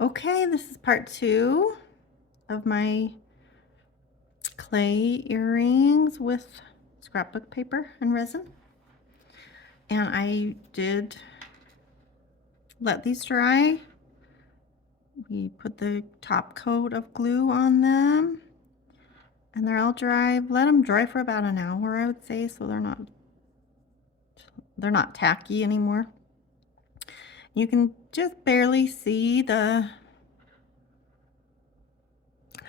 Okay, this is part 2 of my clay earrings with scrapbook paper and resin. And I did let these dry. We put the top coat of glue on them and they're all dry. Let them dry for about an hour, I would say, so they're not tacky anymore. You can just barely see I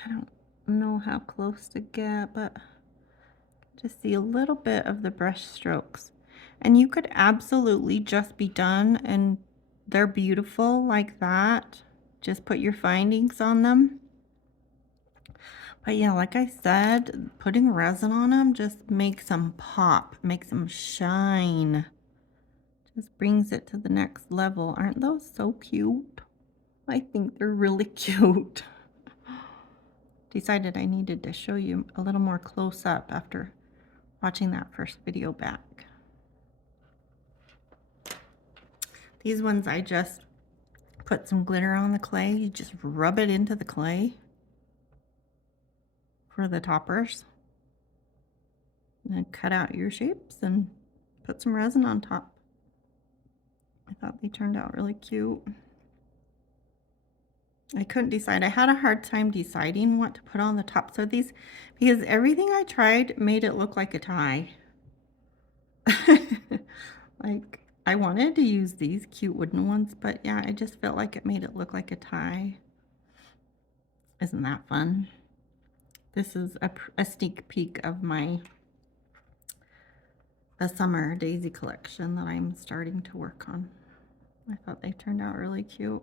don't know how close to get, but just see a little bit of the brush strokes. And you could absolutely just be done and they're beautiful like that. Just put your findings on them. But yeah, like I said, putting resin on them just makes them pop, makes them shine. Just brings it to the next level. Aren't those so cute? I think they're really cute. Decided I needed to show you a little more close up after watching that first video back. These ones I just put some glitter on the clay. You just rub it into the clay for the toppers. And then cut out your shapes and put some resin on top. I thought they turned out really cute. I couldn't decide. I had a hard time deciding what to put on the tops of these because everything I tried made it look like a tie. Like, I wanted to use these cute wooden ones, but yeah, I just felt like it made it look like a tie. Isn't that fun? This is a sneak peek of my summer daisy collection that I'm starting to work on. I thought they turned out really cute.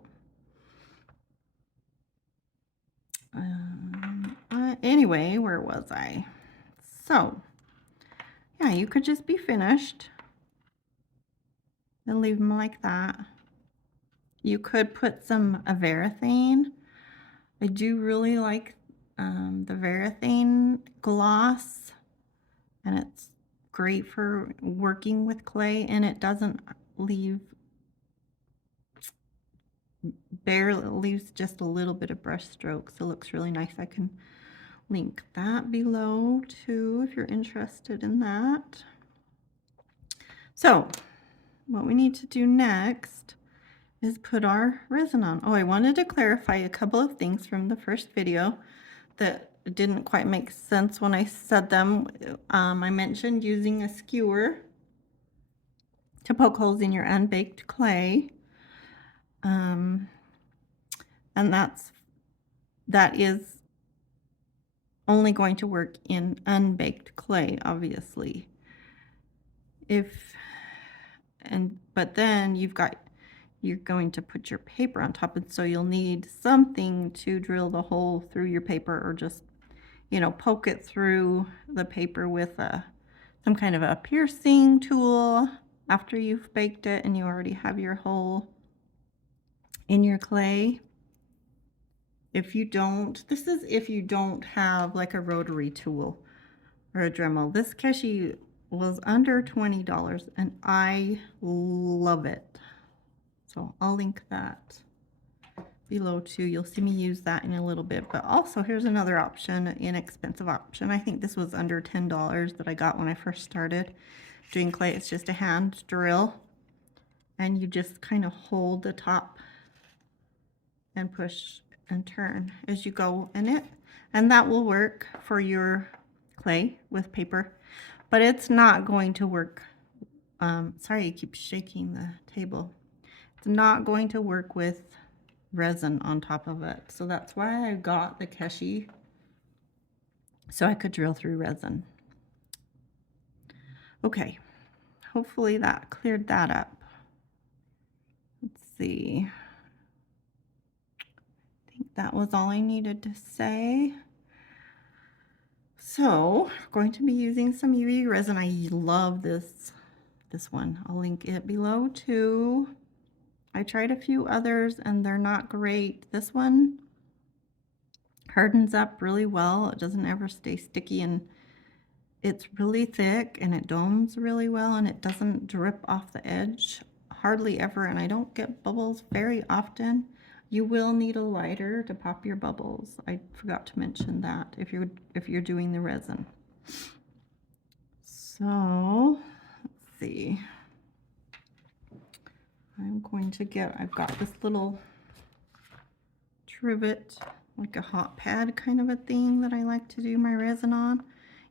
Anyway, where was I? So, yeah, you could just be finished and leave them like that. You could put some Varathane. I do really like the Varathane gloss, and it's great for working with clay, and it doesn't leave, barely leaves just a little bit of brush strokes. So it looks really nice. I can link that below too if you're interested in that. So what we need to do next is put our resin on. Oh, I wanted to clarify a couple of things from the first video that didn't quite make sense when I said them. I mentioned using a skewer to poke holes in your unbaked clay. And that is only going to work in unbaked clay, obviously. But then you're going to put your paper on top, and so you'll need something to drill the hole through your paper, or just, poke it through the paper with some kind of a piercing tool after you've baked it and you already have your hole in your clay. This is if you don't have like a rotary tool or a Dremel. This Keshi was under $20 and I love it. So I'll link that below too. You'll see me use that in a little bit, but also here's another option, an inexpensive option. I think this was under $10 that I got when I first started doing clay. It's just a hand drill and you just kind of hold the top and push and turn as you go in it, and that will work for your clay with paper, but it's not going to work. Sorry, I keep shaking the table. It's not going to work with resin on top of it, so that's why I got the Keshi, so I could drill through resin. Okay, hopefully that cleared that up. Let's see. That was all I needed to say. So we're going to be using some UV resin. I love this one. I'll link it below too. I tried a few others and they're not great. This one hardens up really well. It doesn't ever stay sticky, and it's really thick and it domes really well, and it doesn't drip off the edge hardly ever, and I don't get bubbles very often. You will need a lighter to pop your bubbles. I forgot to mention that if you're doing the resin. So let's see. I've got this little trivet, like a hot pad kind of a thing that I like to do my resin on.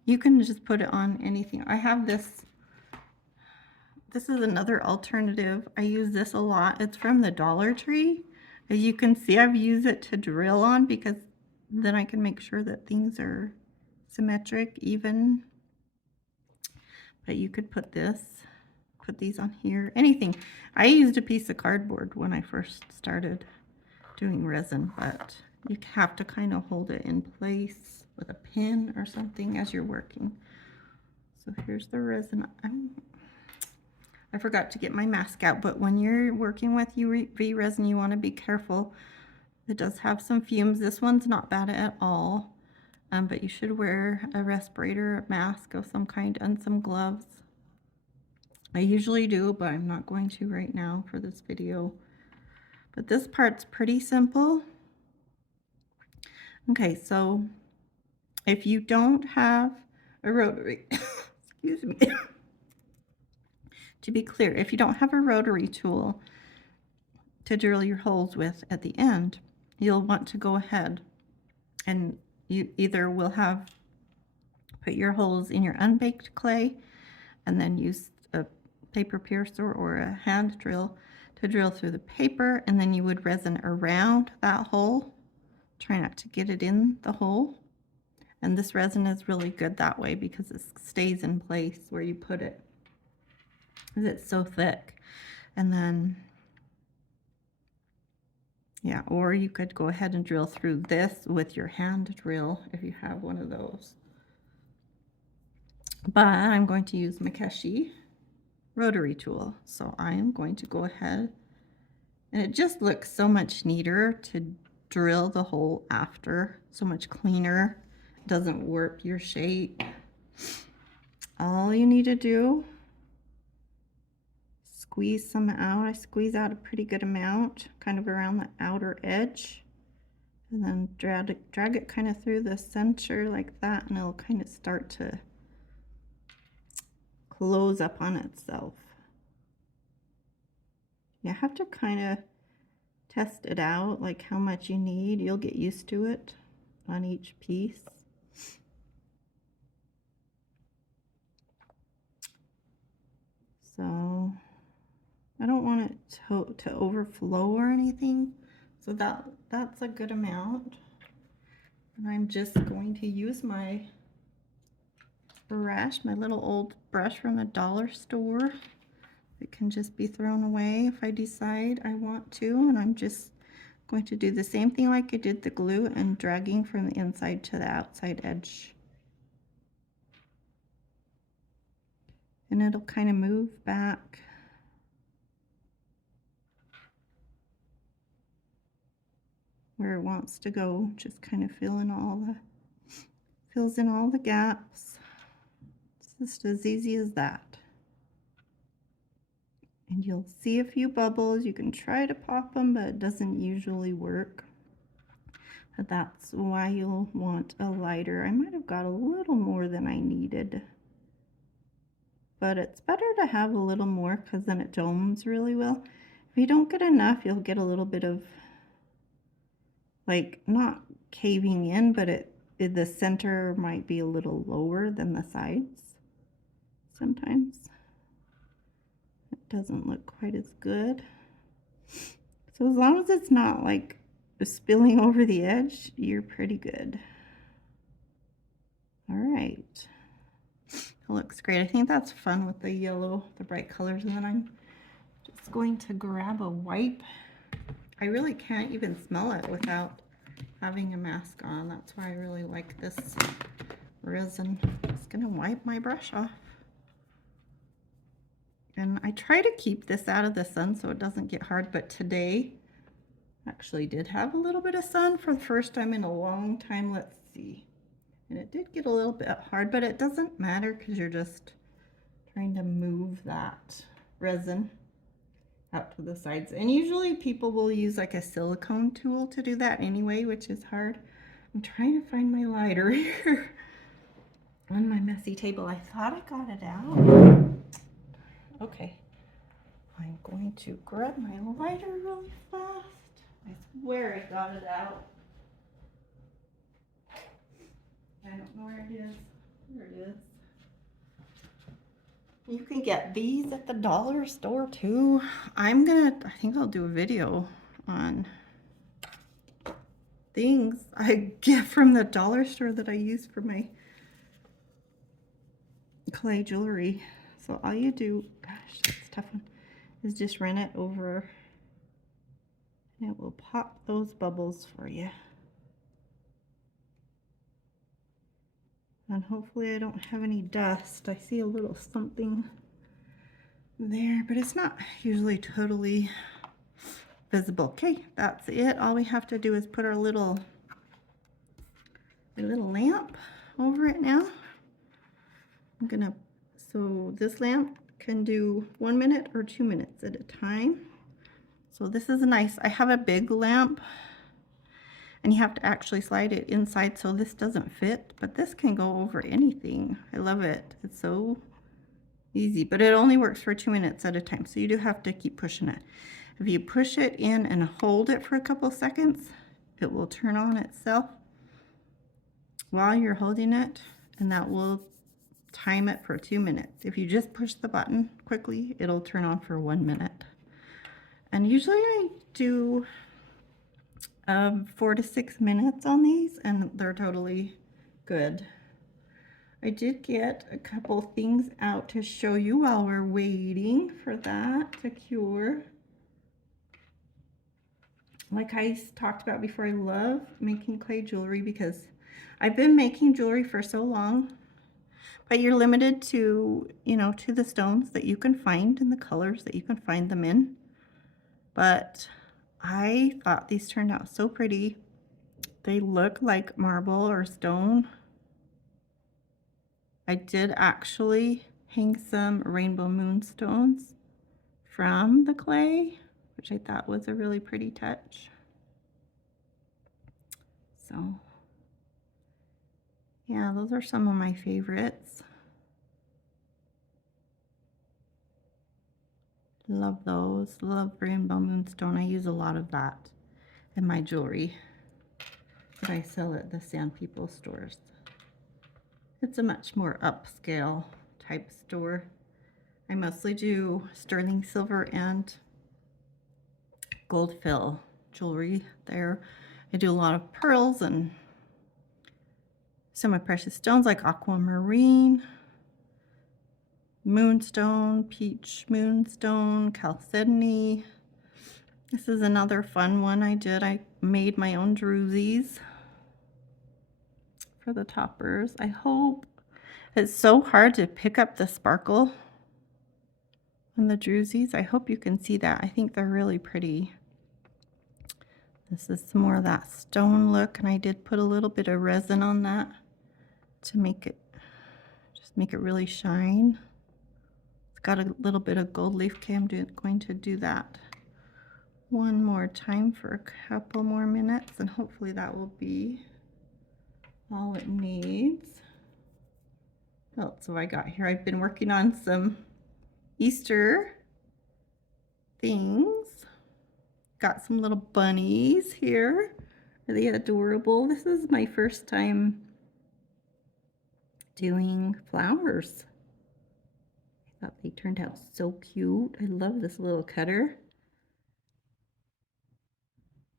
You can just put it on anything. I have this. This is another alternative. I use this a lot. It's from the Dollar Tree. As you can see, I've used it to drill on because then I can make sure that things are symmetric, even. But you could put these on here, anything. I used a piece of cardboard when I first started doing resin, but you have to kind of hold it in place with a pin or something as you're working. So here's the resin. I forgot to get my mask out, but when you're working with UV resin, you want to be careful. It does have some fumes. This one's not bad at all, but you should wear a respirator, a mask of some kind, and some gloves. I usually do, but I'm not going to right now for this video. But this part's pretty simple. Okay, so if you don't have a rotary, excuse me, to be clear, if you don't have a rotary tool to drill your holes with at the end, you'll want to go ahead and you either will have put your holes in your unbaked clay and then use a paper piercer or a hand drill to drill through the paper, and then you would resin around that hole. Try not to get it in the hole. And this resin is really good that way because it stays in place where you put it. It's so thick. And then, yeah, or you could go ahead and drill through this with your hand drill if you have one of those. But I'm going to use Mikeshi rotary tool. So I am going to go ahead, and it just looks so much neater to drill the hole after, so much cleaner. It doesn't warp your shape. All you need to do, squeeze some out. I squeeze out a pretty good amount, kind of around the outer edge, and then drag it kind of through the center like that, and it'll kind of start to close up on itself. You have to kind of test it out, like how much you need. You'll get used to it on each piece. So I don't want it to overflow or anything. So that's a good amount. And I'm just going to use my brush, my little old brush from the dollar store. It can just be thrown away if I decide I want to. And I'm just going to do the same thing like I did the glue and dragging from the inside to the outside edge. And it'll kind of move back. Where it wants to go, just kind of fills in all the gaps. It's just as easy as that. And you'll see a few bubbles. You can try to pop them, but it doesn't usually work. But that's why you'll want a lighter. I might have got a little more than I needed, but it's better to have a little more because then it domes really well. If you don't get enough, you'll get a little bit of, like, not caving in, but the center might be a little lower than the sides sometimes. It doesn't look quite as good. So as long as it's not like spilling over the edge, you're pretty good. All right. It looks great. I think that's fun with the yellow, the bright colors. And then I'm just going to grab a wipe. I really can't even smell it without having a mask on. That's why I really like this resin. I'm just gonna wipe my brush off. And I try to keep this out of the sun so it doesn't get hard, but today actually did have a little bit of sun for the first time in a long time. Let's see. And it did get a little bit hard, but it doesn't matter because you're just trying to move that resin out to the sides. And usually people will use like a silicone tool to do that anyway, which is hard. I'm trying to find my lighter here on my messy table. I thought I got it out. Okay. I'm going to grab my lighter really fast. I swear I got it out. I don't know where it is. There it is. You can get these at the dollar store too. I think I'll do a video on things I get from the dollar store that I use for my clay jewelry. So all you do, gosh, that's a tough one, is just run it over and it will pop those bubbles for you. And hopefully I don't have any dust. I see a little something there, but it's not usually totally visible. Okay, that's it. All we have to do is put our little lamp over it now. So this lamp can do 1 minute or 2 minutes at a time. So this is nice. I have a big lamp and you have to actually slide it inside so this doesn't fit, but this can go over anything. I love it. It's so easy, but it only works for 2 minutes at a time. So you do have to keep pushing it. If you push it in and hold it for a couple seconds, it will turn on itself while you're holding it, and that will time it for 2 minutes. If you just push the button quickly, it'll turn on for 1 minute. And usually I do 4 to 6 minutes on these, and they're totally good. I did get a couple things out to show you while we're waiting for that to cure. Like I talked about before, I love making clay jewelry because I've been making jewelry for so long, but you're limited to, to the stones that you can find and the colors that you can find them in. But I thought these turned out so pretty. They look like marble or stone. I did actually hang some rainbow moonstones from the clay, which I thought was a really pretty touch. So yeah, those are some of my favorites. Love those. Love rainbow moonstone. I use a lot of that in my jewelry that I sell at the Sand People stores. It's a much more upscale type store. I mostly do sterling silver and gold fill jewelry there. I do a lot of pearls and semi-precious stones like aquamarine, moonstone, peach moonstone, chalcedony. This is another fun one I did. I made my own drusies for the toppers. I hope. It's so hard to pick up the sparkle on the drusies. I hope you can see that. I think they're really pretty. This is some more of that stone look, and I did put a little bit of resin on that to make it, just make it really shine. It's got a little bit of gold leaf. Okay, I'm going to do that one more time for a couple more minutes, and hopefully that will be all it needs. What else have I got here? I've been working on some Easter things. Got some little bunnies here. Really adorable. This is my first time doing flowers. I thought they turned out so cute. I love this little cutter.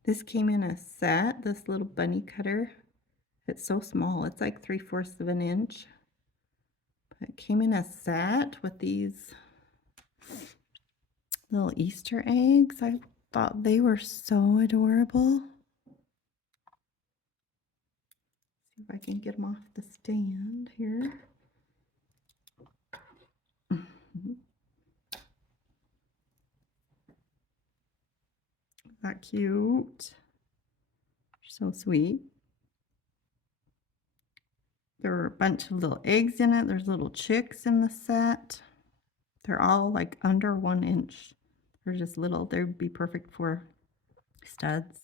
This came in a set, this little bunny cutter. It's so small. It's like 3/4 of an inch. But it came in a set with these little Easter eggs. I thought they were so adorable. See if I can get them off the stand here. Isn't that cute? So sweet. There are a bunch of little eggs in it. There's little chicks in the set. They're all like under 1 inch. They're just little. They'd be perfect for studs.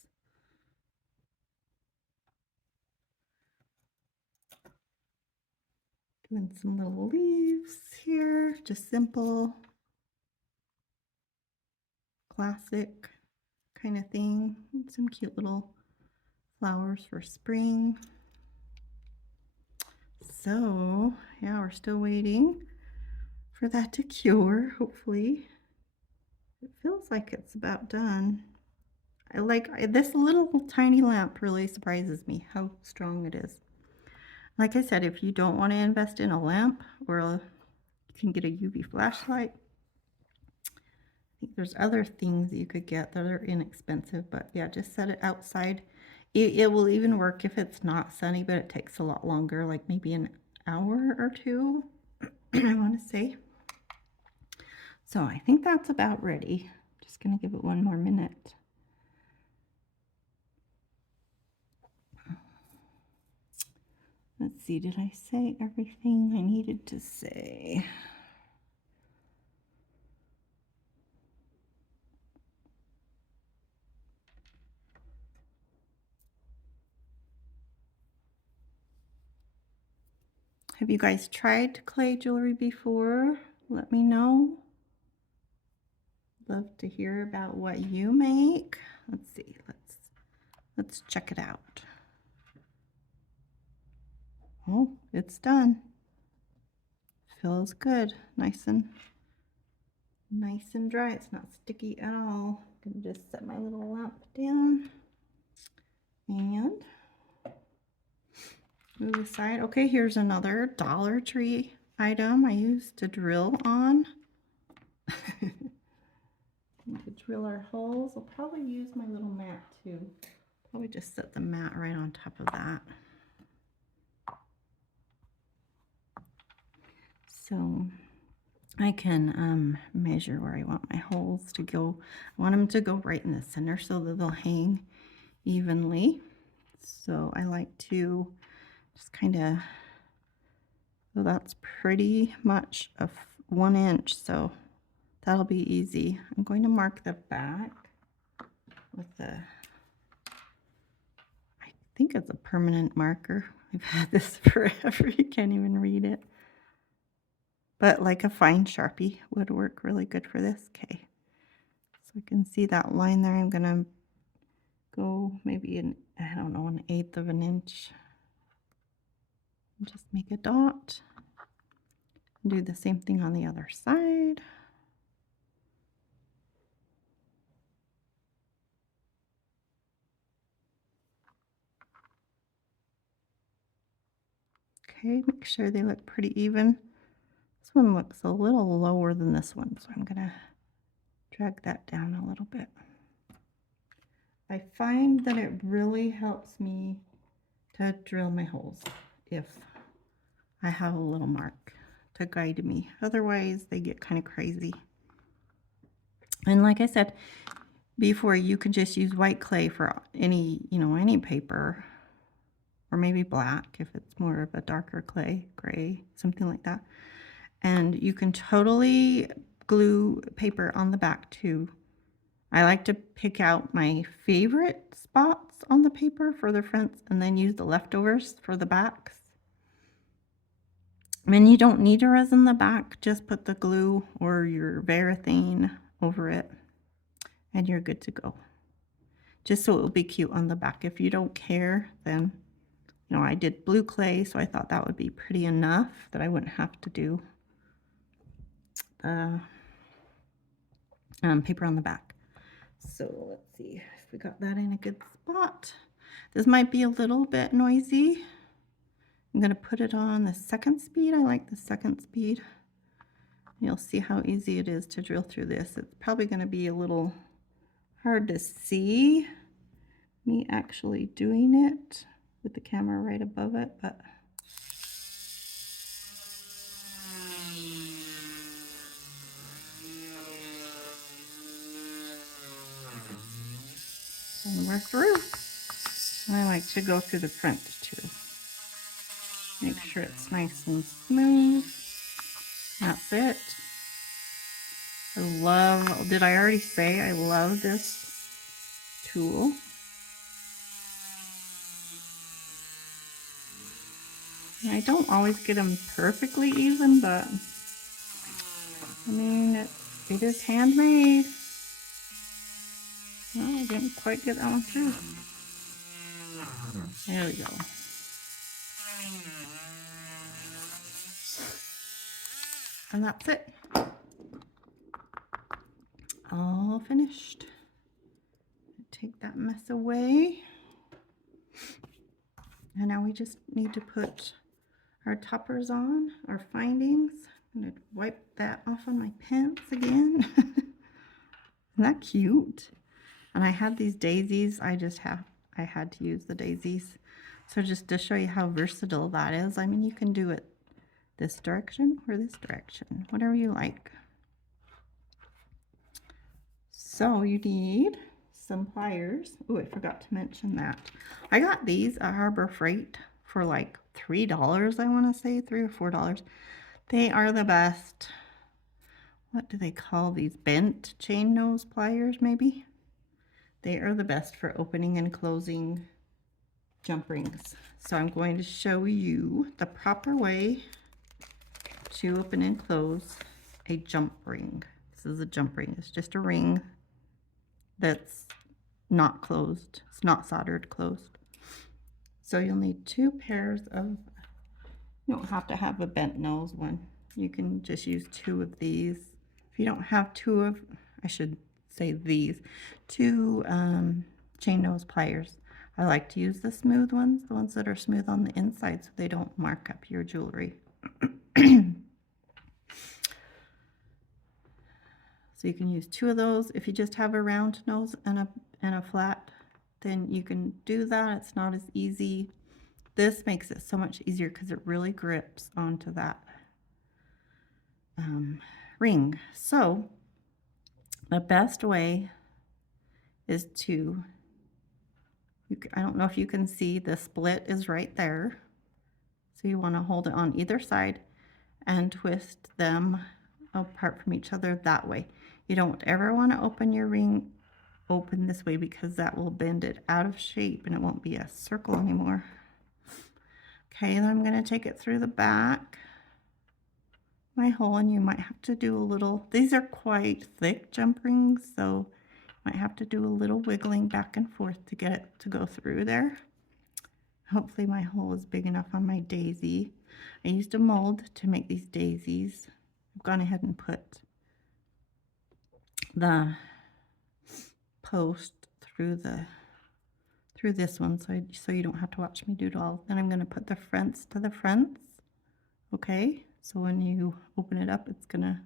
Doing some little leaves here, just simple, classic kind of thing. Some cute little flowers for spring. So, yeah, we're still waiting for that to cure, hopefully. It feels like it's about done. This little tiny lamp really surprises me how strong it is. Like I said, if you don't want to invest in a lamp, or you can get a UV flashlight. I think there's other things that you could get that are inexpensive, but yeah, just set it outside. It will even work if it's not sunny, but it takes a lot longer, like maybe an hour or two, I want to say. So I think that's about ready. Just gonna give it one more minute. Let's see, did I say everything I needed to say? Have you guys tried clay jewelry before? Let me know. Love to hear about what you make. Let's see, let's check it out. Oh, it's done. Feels good. Nice and dry. It's not sticky at all. I'm gonna just set my little lamp down and move aside. Okay, here's another Dollar Tree item I used to drill on. To drill our holes. I'll probably use my little mat too. Probably just set the mat right on top of that. So I can measure where I want my holes to go. I want them to go right in the center so that they'll hang evenly. So I like to just kind of, so that's pretty much a 1 inch, so that'll be easy. I'm going to mark the back with I think it's a permanent marker. I've had this forever, you can't even read it. But like a fine Sharpie would work really good for this. Okay, so you can see that line there. I'm gonna go maybe I don't know, 1/8 of an inch. And just make a dot. Do the same thing on the other side. Okay, make sure they look pretty even. This one looks a little lower than this one, so I'm gonna drag that down a little bit. I find that it really helps me to drill my holes if I have a little mark to guide me. Otherwise, they get kind of crazy. And like I said before, you can just use white clay for any, any paper, or maybe black if it's more of a darker clay, gray, something like that. And you can totally glue paper on the back too. I like to pick out my favorite spots on the paper for the fronts and then use the leftovers for the backs. And you don't need to resin the back, just put the glue or your Varathane over it and you're good to go. Just so it will be cute on the back. If you don't care, then, I did blue clay, so I thought that would be pretty enough that I wouldn't have to do paper on the back. So let's see if we got that in a good spot. This might be a little bit noisy. I'm going to put it on the second speed. I like the second speed. You'll see how easy it is to drill through this. It's probably going to be a little hard to see me actually doing it with the camera right above it, but and we're through. I like to go through the front too. Make sure it's nice and smooth. That's it. I love, did I already say I love this tool? And I don't always get them perfectly even, but I mean, it is handmade. Well, I didn't quite get that one through. There we go. And that's it. All finished. Take that mess away. And now we just need to put our toppers on, our findings. I'm going to wipe that off on my pants again. Isn't that cute? And I had these daisies. I had to use the daisies. So just to show you how versatile that is. I mean, you can do it this direction or this direction, whatever you like. So you need some pliers. Oh, I forgot to mention that. I got these at Harbor Freight for like $3, I want to say, $3 or $4. They are the best. What do they call these? Bent chain nose pliers, maybe? They are the best for opening and closing jump rings. So I'm going to show you the proper way to open and close a jump ring. This is a jump ring. It's just a ring that's not closed. It's not soldered closed. So you'll need 2 pairs of, you don't have to have a bent nose one. You can just use 2 of these. If you don't have 2 of, I should say these, 2 chain nose pliers. I like to use the smooth ones, the ones that are smooth on the inside so they don't mark up your jewelry. So you can use 2 of those. If you just have a round nose and a flat, then you can do that. It's not as easy. This makes it so much easier because it really grips onto that ring. So the best way is to, I don't know if you can see, the split is right there. So you want to hold it on either side and twist them apart from each other that way. You don't ever want to open your ring open this way because that will bend it out of shape and it won't be a circle anymore. Okay, then I'm going to take it through the back, my hole, and you might have to do a little, these are quite thick jump rings, so you might have to do a little wiggling back and forth to get it to go through there. Hopefully my hole is big enough on my daisy. I used a mold to make these daisies. I've gone ahead and put the post through this one so you don't have to watch me do it all. Then I'm going to put the fronts to the fronts. Okay, so when you open it up, it's going to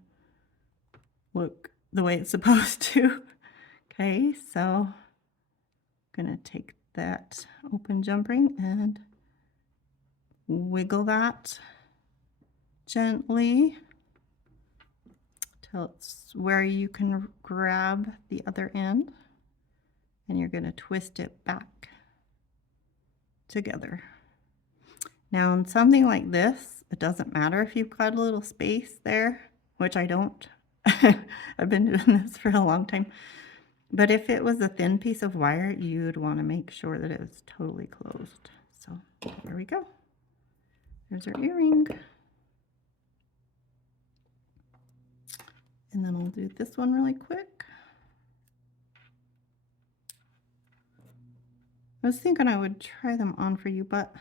look the way it's supposed to. Okay, so I'm going to take that open jump ring and wiggle that gently till it's where you can grab the other end, and you're going to twist it back together. Now in something like this, it doesn't matter if you've got a little space there, which I don't. I've been doing this for a long time. But if it was a thin piece of wire, you'd want to make sure that it was totally closed. So there we go. There's our earring. And then I'll do this one really quick. I was thinking I would try them on for you, but I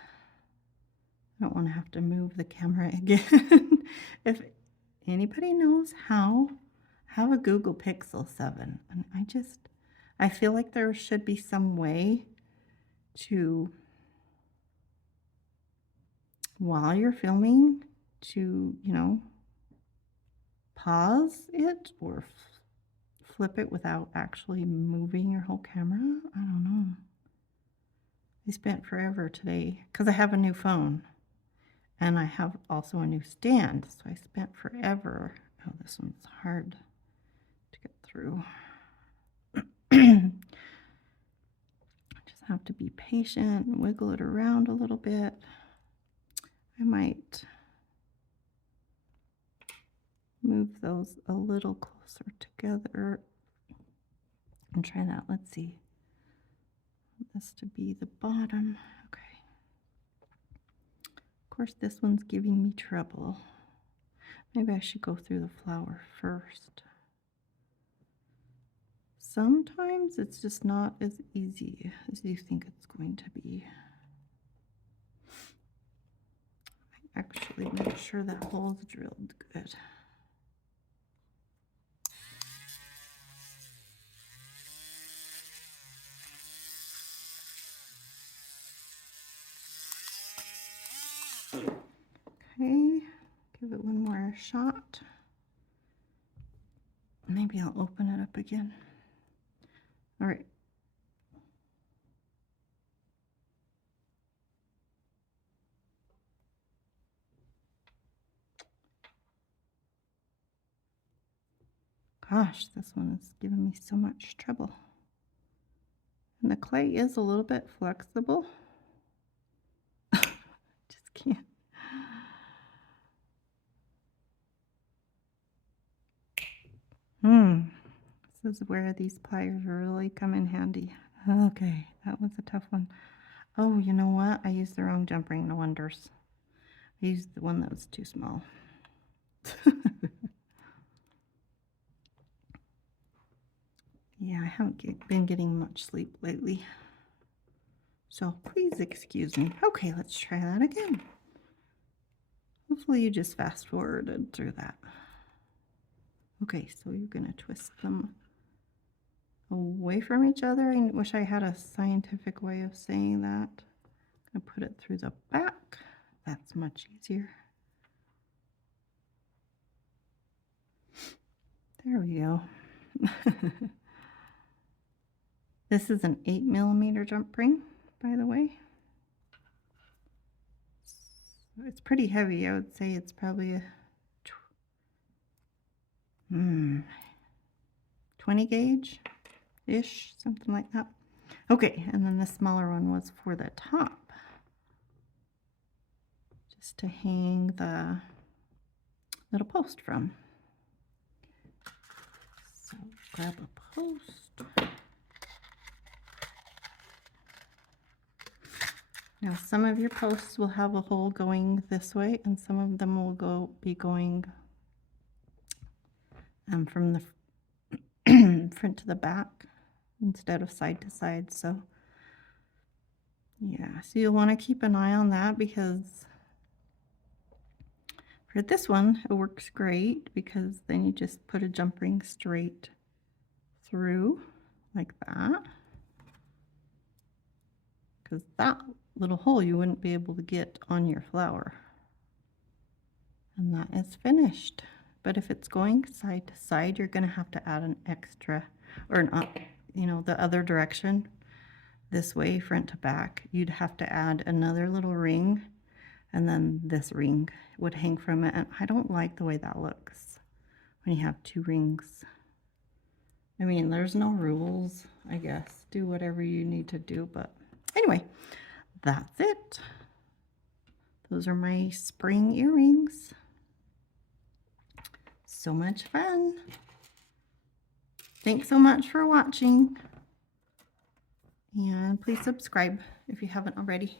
don't want to have to move the camera again. If anybody knows how, have a Google Pixel 7. And I feel like there should be some way to, while you're filming, to, you know, pause it or flip it without actually moving your whole camera. I don't know. I spent forever today because I have a new phone and I have also a new stand. So I spent forever. Oh, this one's hard to get through. Just have to be patient and wiggle it around a little bit. I might move those a little closer together and try that. Let's see. This to be the bottom. Okay. Of course, this one's giving me trouble. Maybe I should go through the flower first. Sometimes it's just not as easy as you think it's going to be. Actually, make sure that hole's drilled good. Okay, give it one more shot. Maybe I'll open it up again. All right. Gosh, this one is giving me so much trouble. And the clay is a little bit flexible. Just can't. This is where these pliers really come in handy. Okay, that was a tough one. Oh, you know what? I used the wrong jump ring, no wonders. I used the one that was too small. Yeah, I haven't been getting much sleep lately. So please excuse me. Okay, let's try that again. Hopefully you just fast forwarded through that. Okay, so you're going to twist them away from each other. I wish I had a scientific way of saying that. I'm going to put it through the back. That's much easier. There we go. This is an 8mm jump ring, by the way. It's pretty heavy. I would say it's probably a 20 gauge-ish, something like that. Okay, and then the smaller one was for the top. Just to hang the little post from. So grab a post. Now some of your posts will have a hole going this way and some of them will be going from the front to the back instead of side to side. So yeah, so you'll want to keep an eye on that, because for this one it works great, because then you just put a jump ring straight through like that, because that little hole you wouldn't be able to get on your flower. And that is finished. But if it's going side to side, you're going to have to add an extra, or the other direction, this way, front to back. You'd have to add another little ring, and then this ring would hang from it. And I don't like the way that looks when you have two rings. I mean, there's no rules, I guess. Do whatever you need to do, but anyway, that's it. Those are my spring earrings. So much fun. Thanks so much for watching. And please subscribe if you haven't already.